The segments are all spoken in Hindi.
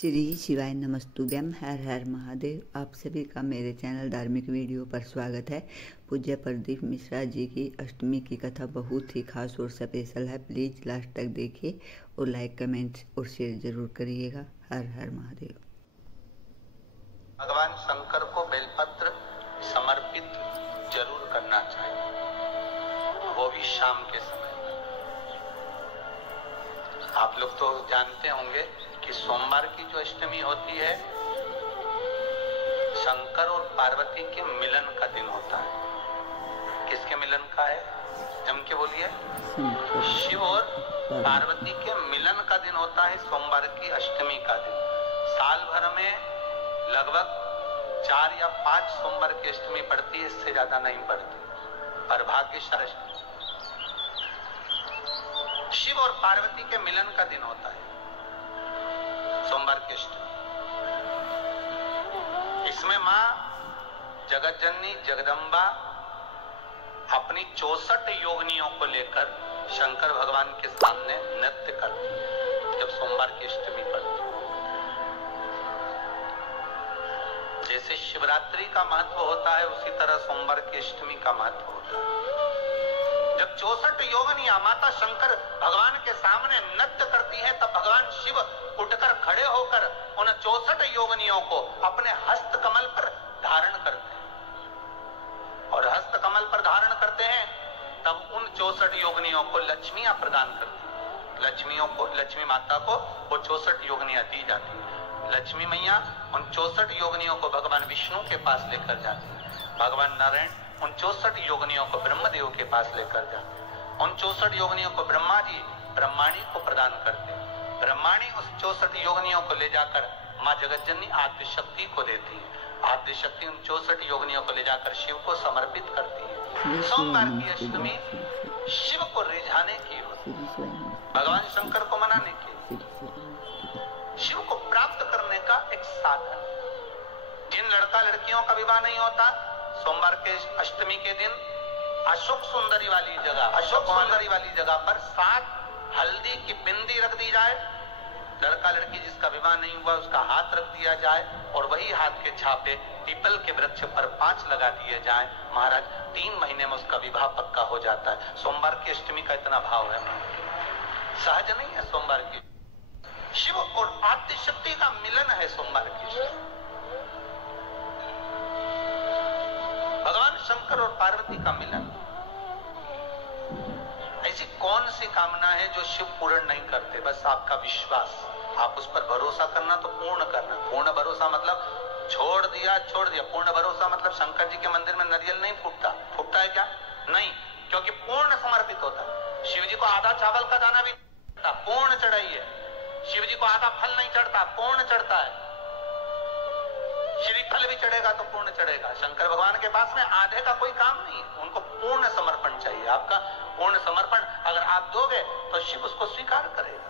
श्री शिवाय नमस्तुभ्यम। हर हर महादेव। आप सभी का मेरे चैनल धार्मिक वीडियो पर स्वागत है। पूज्य प्रदीप मिश्रा जी की अष्टमी की कथा बहुत ही खास और स्पेशल है। प्लीज़ लास्ट तक देखिए और लाइक कमेंट्स और शेयर जरूर करिएगा। हर हर महादेव। भगवान शंकर को बेलपत्र समर्पित जरूर करना चाहिए, वो भी शाम के समय। आप लोग तो जानते होंगे कि सोमवार की जो अष्टमी होती है शंकर और पार्वती के मिलन का दिन होता है। किसके मिलन का है? जम के बोलिए। शिव और पार्वती के मिलन का दिन होता है सोमवार की अष्टमी का दिन। साल भर में लगभग 4 या 5 सोमवार की अष्टमी पड़ती है, इससे ज्यादा नहीं पड़ती, पर भाग्यशाली शिव और पार्वती के मिलन का दिन होता है सोमवार की अष्टमी। इसमें मां जगत जननी जगदम्बा अपनी 64 योगिनियों को लेकर शंकर भगवान के सामने नृत्य करती है जब सोमवार की अष्टमी पड़ती है। जैसे शिवरात्रि का महत्व होता है उसी तरह सोमवार की अष्टमी का महत्व होता है। जब 64 योगिनियां माता शंकर भगवान के सामने नृत्य करती है तब भगवान शिव उठकर खड़े होकर उन 64 योगिनियों को अपने हस्त कमल पर धारण करते हैं और हस्त कमल पर धारण करते हैं तब उन 64 योगिनियों को लक्ष्मियां प्रदान करती हैं। लक्ष्मी माता को वो 64 योगिनियां दी जाती है। लक्ष्मी मैया उन 64 योगिनियों को भगवान विष्णु के पास लेकर जाती है। भगवान नारायण उन 64 योगिनियों को ब्रह्मदेव के पास लेकर जाते हैं। उन 64 योगिनियों को ब्रह्मा जी ब्रह्माणी को प्रदान करते हैं। ब्रह्माणी उस 64 योगिनियों को ले जाकर मां जगतजननी आद्य शक्ति को देती है। आद्य शक्ति उन 64 योगिनियों को ले जाकर शिव को समर्पित करती है। सोमवार की अष्टमी शिव को रिझाने की होती है, भगवान शंकर को मनाने की, शिव को प्राप्त करने का एक साधन। जिन लड़का लड़कियों का विवाह नहीं होता सोमवार के अष्टमी के दिन अशोक सुंदरी वाली जगह पर 7 हल्दी की बिंदी रख दी जाए। लड़का लड़की जिसका विवाह नहीं हुआ उसका हाथ रख दिया जाए और वही हाथ के छापे पीपल के वृक्ष पर 5 लगा दिए जाए। महाराज 3 महीने में उसका विवाह पक्का हो जाता है। सोमवार की अष्टमी का इतना भाव है, सहज नहीं है। सोमवार की शिव और आद्य शक्ति का मिलन है सोमवार की। भगवान शंकर और पार्वती का मिलन। ऐसी कौन सी कामना है जो शिव पूर्ण नहीं करते? बस आपका विश्वास, आप उस पर भरोसा करना तो पूर्ण करना। पूर्ण भरोसा मतलब छोड़ दिया। पूर्ण भरोसा मतलब शंकर जी के मंदिर में नारियल नहीं फूटता है क्या? नहीं, क्योंकि पूर्ण समर्पित होता है। शिव जी को आधा चावल का दाना भी पूर्ण चढ़ाइए। शिव जी को आधा फल नहीं चढ़ता, पूर्ण चढ़ता है। श्रीफल भी चढ़ेगा तो पूर्ण चढ़ेगा। शंकर भगवान के पास में आधे का कोई काम नहीं, उनको पूर्ण समर्पण चाहिए। आपका पूर्ण समर्पण अगर आप दोगे तो शिव उसको स्वीकार करेगा।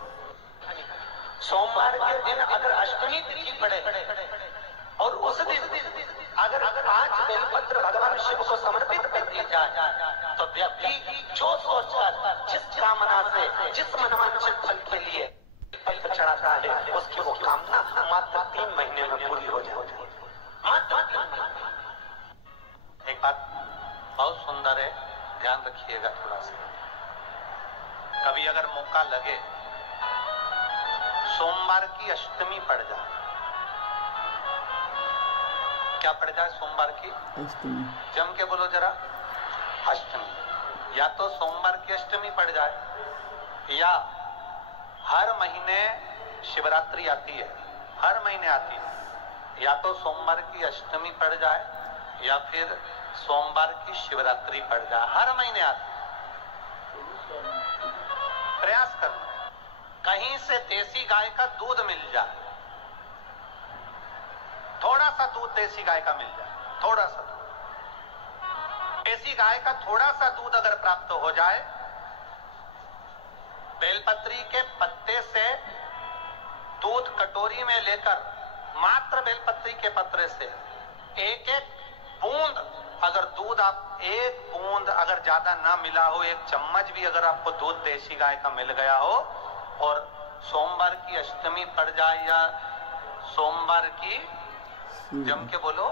सोमवार के दिन अगर अष्टमी तिथि पड़े और उस दिन अगर 5 बेलपत्र भगवान शिव को समर्पित कर दी जाए तो व्यक्ति जो सोचकर जिस कामना से जिस मनवांछित फल के लिए फल चढ़ाता है उसकी वो कामना मात्र 3 महीने में पूरी हो जाती है। एक बात बहुत सुंदर है, ध्यान रखिएगा थोड़ा सा। कभी अगर मौका लगे सोमवार की अष्टमी पड़ जाए, क्या पड़ जाए? सोमवार की अष्टमी। जम के बोलो जरा, अष्टमी। या तो सोमवार की अष्टमी पड़ जाए या हर महीने शिवरात्रि आती है, हर महीने आती है। या तो सोमवार की अष्टमी पड़ जाए या फिर सोमवार की शिवरात्रि पड़ जाए, हर महीने आती है। प्रयास करना कहीं से देसी गाय का दूध मिल जाए, थोड़ा सा दूध देसी गाय का मिल जाए, थोड़ा सा दूध देसी गाय का थोड़ा सा दूध अगर प्राप्त हो जाए, बेलपत्री के पत्ते से दूध कटोरी में लेकर मात्र बेलपत्री के पत्रे से एक बूंद अगर दूध, आप 1 बूंद अगर ज्यादा ना मिला हो, 1 चम्मच भी अगर आपको दूध देसी गाय का मिल गया हो और सोमवार की अष्टमी पड़ जाए या सोमवार की जम के बोलो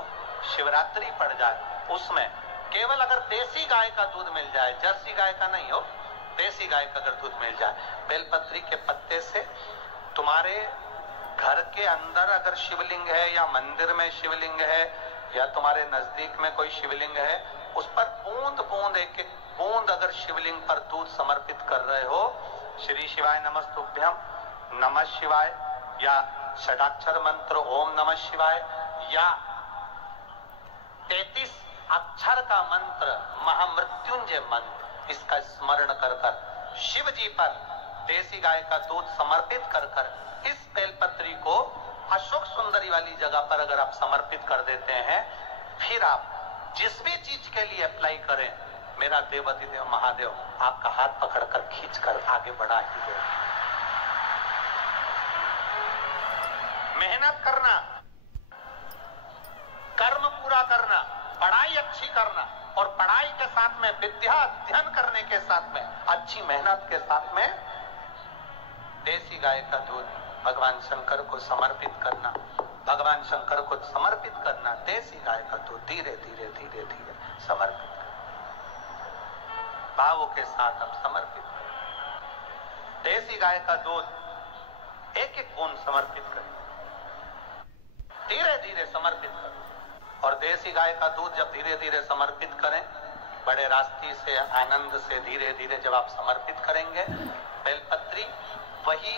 शिवरात्रि पड़ जाए, उसमें केवल अगर देसी गाय का दूध मिल जाए, जर्सी गाय का नहीं हो, देसी गाय का अगर दूध मिल जाए, बेलपत्री के पत्ते से तुम्हारे घर के अंदर अगर शिवलिंग है या मंदिर में शिवलिंग है या तुम्हारे नजदीक में कोई शिवलिंग है, उस पर बूंद बूंद एक एक बूंद अगर शिवलिंग पर दूध समर्पित कर रहे हो, श्री शिवाय नमस्तुभ्यम, नमः शिवाय या षडाक्षर मंत्र ओम नमः शिवाय या 33 अक्षर का मंत्र महामृत्युंजय मंत्र, इसका स्मरण कर कर शिव जी पर देसी गाय का दूध समर्पित कर कर इस बेलपत्री को अशोक सुंदरी वाली जगह पर अगर आप समर्पित कर देते हैं, फिर आप जिस भी चीज के लिए अप्लाई करें, मेरा देवाधिदेव महादेव आपका हाथ पकड़कर खींचकर आगे बढ़ा ही दे। मेहनत करना, कर्म पूरा करना, पढ़ाई अच्छी करना और पढ़ाई के साथ में विद्या अध्ययन करने के साथ में अच्छी मेहनत के साथ में देसी गाय का दूध भगवान शंकर को समर्पित करना, भगवान शंकर को समर्पित करना, देसी गाय का दूध धीरे धीरे धीरे धीरे समर्पित भावों के साथ आप समर्पित करें। देसी गाय का दूध एक एक बूंद समर्पित करें, धीरे धीरे समर्पित करें। और देसी गाय का दूध जब धीरे धीरे समर्पित करें, बड़े रास्ते से आनंद से धीरे धीरे जब आप समर्पित करेंगे, बेलपत्री वही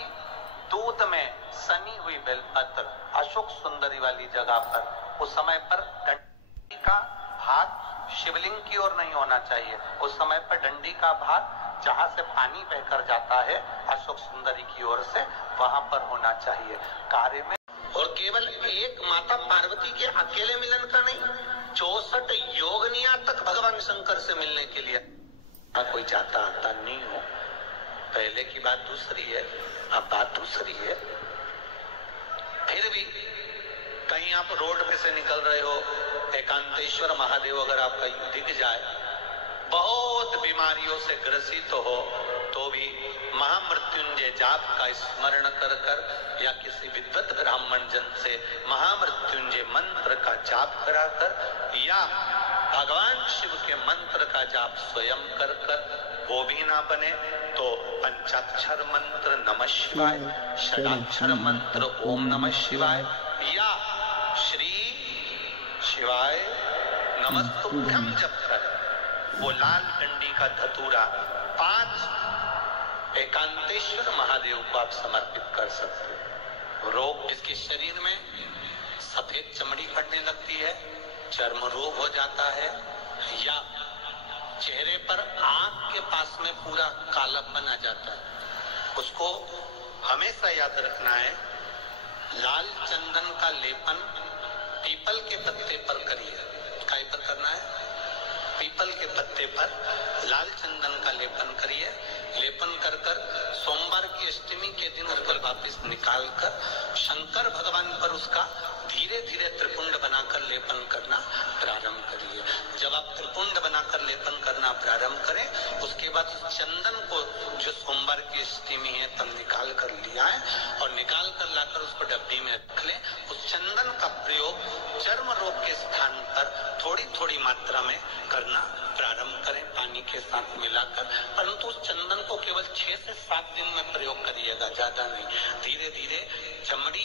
दूध में सनी हुई बेलपत्र अशोक सुंदरी वाली जगह पर, उस समय पर डंडी का भाग शिवलिंग की ओर नहीं होना चाहिए, उस समय पर डंडी का भाग जहां से पानी बहकर जाता है अशोक सुंदरी की ओर से, वहां पर होना चाहिए कार्य में। और केवल एक माता पार्वती के अकेले मिलन का नहीं, 64 योगनिया तक भगवान शंकर से मिलने के लिए कोई चाहता आता नहीं हो। पहले की बात दूसरी है, अब बात दूसरी है। फिर भी कहीं आप रोड पे से निकल रहे हो, एकांतेश्वर महादेव अगर आपका दिख जाए, बहुत बीमारियों से ग्रसित हो, तो भी महामृत्युंजय जाप का स्मरण कर कर या किसी विद्वत ब्राह्मण जन से महामृत्युंजय मंत्र का जाप कराकर या भगवान शिव के मंत्र का जाप स्वयं कर कर वो भी ना बने तो पंचाक्षर मंत्र नमः शिवाय, षडाक्षर मंत्र ओम नमः शिवाय या श्री शिवाय नमस्तुभ्यम जप कर वो लाल डंडी का धतूरा 5 एकांतेश्वर महादेव को आप समर्पित कर सकते हो। रोग जिसके शरीर में सफेद चमड़ी पड़ने लगती है, चर्म रोग हो जाता है या चेहरे पर आंख के पास में पूरा कालापन आ जाता है, उसको हमेशा याद रखना है, लाल चंदन का लेपन पीपल के पत्ते पर करिए। काय पर करना है? पीपल के पत्ते पर लाल चंदन का लेपन करिए। लेपन कर कर सोमवार की अष्टमी के दिन उसको वापस निकाल कर शंकर भगवान पर उसका धीरे धीरे त्रिपुंड बनाकर लेपन करना प्रारंभ करिए। जब आप त्रिपुंड बनाकर लेपन करना प्रारंभ करें, उसके बाद चंदन को जो सोमवार की अष्टमी है तब निकाल कर लिया है और निकाल कर लाकर उसको डब्बी में रख लें। उस चंदन का प्रयोग चर्म रोग के स्थान पर थोड़ी थोड़ी मात्रा में करना प्रारंभ करें, पानी के साथ मिलाकर। परंतु उस चंदन को केवल 6 से 7 दिन में प्रयोग करिएगा, ज्यादा नहीं। धीरे धीरे चमड़ी,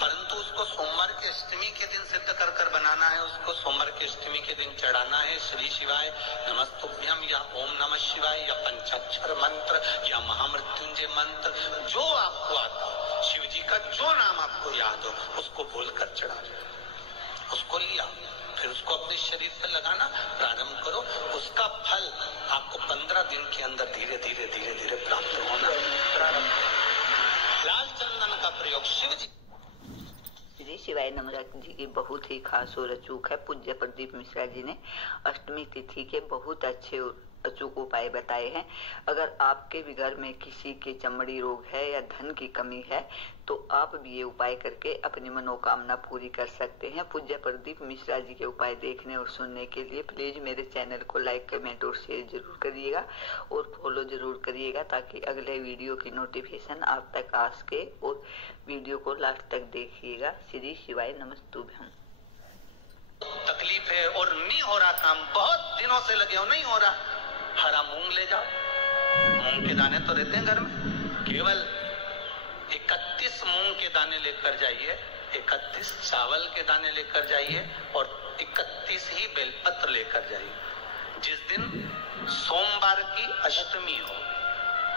परंतु उसको सोमवार की अष्टमी के दिन सिद्ध कर कर बनाना है, उसको सोमवार की अष्टमी के दिन चढ़ाना है। श्री शिवाय नमस्तुभ्यम या ओम नमः शिवाय या पंचाक्षर मंत्र या महामृत्युंजय मंत्र, जो आपको आता हो, शिव जी का जो नाम आपको याद हो, उसको बोलकर चढ़ा, उसको लिया, फिर उसको अपने शरीर पर लगाना प्रारंभ करो। उसका फल आपको 15 दिन के अंदर धीरे धीरे धीरे धीरे प्राप्त होना प्रारंभ। लाल चंदन का प्रयोग शिव जी। श्री शिवाय नमः जी की बहुत ही खास और अचूक है। पूज्य प्रदीप मिश्रा जी ने अष्टमी तिथि के बहुत अच्छे अचूक उपाय बताए हैं। अगर आपके भी घर में किसी के चमड़ी रोग है या धन की कमी है तो आप भी ये उपाय करके अपनी मनोकामना पूरी कर सकते हैं। पूज्य प्रदीप मिश्रा जी के उपाय देखने और सुनने के लिए प्लीज मेरे चैनल को लाइक, कमेंट और शेयर जरूर करिएगा और फॉलो जरूर करिएगा ताकि अगले वीडियो की नोटिफिकेशन आप तक आ सके, और वीडियो को लास्ट तक देखिएगा। श्री शिवाय नमस्तुभ्यम। तकलीफ है और नहीं हो रहा काम, बहुत दिनों से लगे हो, नहीं हो रहा, हरा मूंग ले जाओ। मूंग के दाने तो रहते हैं घर में, केवल 31 मूंग के दाने लेकर जाइए, 31 चावल के दाने लेकर जाइए और 31 ही बेलपत्र लेकर जाइए। जिस दिन सोमवार की अष्टमी हो,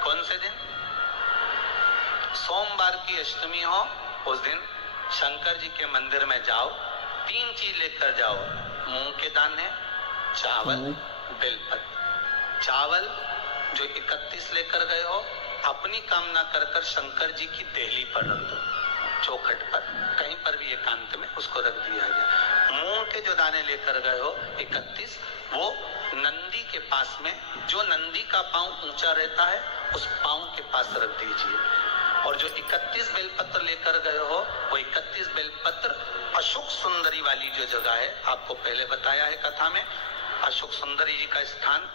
कौन से दिन? सोमवार की अष्टमी हो, उस दिन शंकर जी के मंदिर में जाओ, 3 चीज लेकर जाओ, मूंग के दाने, चावल, बेलपत्र। चावल जो 31 लेकर गए हो, अपनी कामना कर कर शंकर जी की देहली पर रख दो, चौखट पर, कहीं पर भी एकांत में उसको रख दिया जाए। मूंग के जो दाने लेकर गए हो 31, वो नंदी के पास में, जो नंदी का पांव ऊंचा रहता है उस पांव के पास रख दीजिए। और जो 31 बेलपत्र लेकर गए हो, वो 31 बेलपत्र अशोक सुंदरी वाली जो जगह है, आपको पहले बताया है कथा में, अशोक सुंदरी जी का स्थान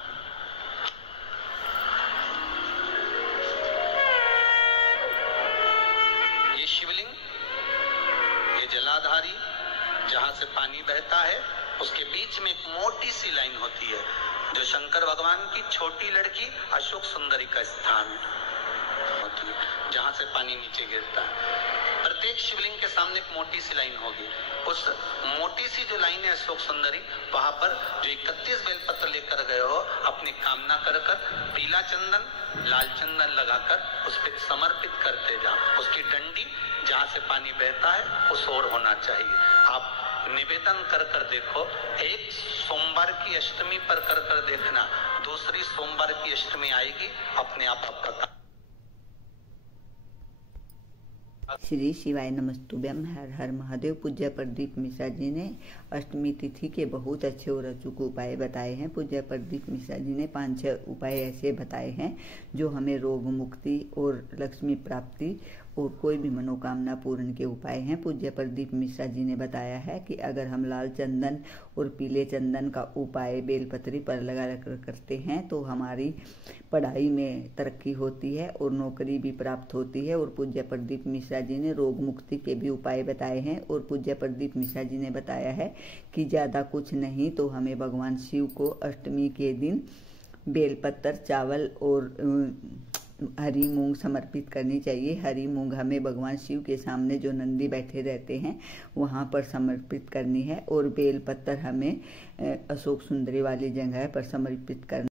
शिवलिंग, ये जलाधारी जहां से पानी बहता है, उसके बीच में एक मोटी सी लाइन होती है जो शंकर भगवान की छोटी लड़की अशोक सुंदरी का स्थान होती है, जहां से पानी नीचे गिरता है। प्रत्येक शिवलिंग के सामने एक मोटी सी लाइन होगी, उस मोटी सी जो लाइन है अशोक सुंदरी, वहां पर जो 31 बेलपत्र लेकर गए हो, अपनी कामना कर कर पीला चंदन, लाल चंदन लगाकर उस पर समर्पित करते जाओ। उसकी डंडी जहां से पानी बहता है उस ओर होना चाहिए। आप निवेदन कर कर देखो, एक सोमवार की अष्टमी पर कर कर देखना, दूसरी सोमवार की अष्टमी आएगी, अपने आप आपका। श्री शिवाय नमस्तुभ्यम। हर हर महादेव। पूज्य प्रदीप मिश्रा जी ने अष्टमी तिथि के बहुत अच्छे और अचूक उपाय बताए हैं। पूज्य प्रदीप मिश्रा जी ने 5-6 उपाय ऐसे बताए हैं जो हमें रोग मुक्ति और लक्ष्मी प्राप्ति और कोई भी मनोकामना पूर्ण के उपाय हैं। पूज्य प्रदीप मिश्रा जी ने बताया है कि अगर हम लाल चंदन और पीले चंदन का उपाय बेलपत्री पर लगा कर करते हैं तो हमारी पढ़ाई में तरक्की होती है और नौकरी भी प्राप्त होती है। और पूज्य प्रदीप मिश्रा जी ने रोग मुक्ति के भी उपाय बताए हैं। और पूज्य प्रदीप मिश्रा जी ने बताया है कि ज़्यादा कुछ नहीं तो हमें भगवान शिव को अष्टमी के दिन बेलपत्र, चावल और हरी मूंग समर्पित करनी चाहिए। हरी मूंग हमें भगवान शिव के सामने जो नंदी बैठे रहते हैं वहाँ पर समर्पित करनी है और बेल पत्थर हमें अशोक सुंदरी वाली जगह पर समर्पित करना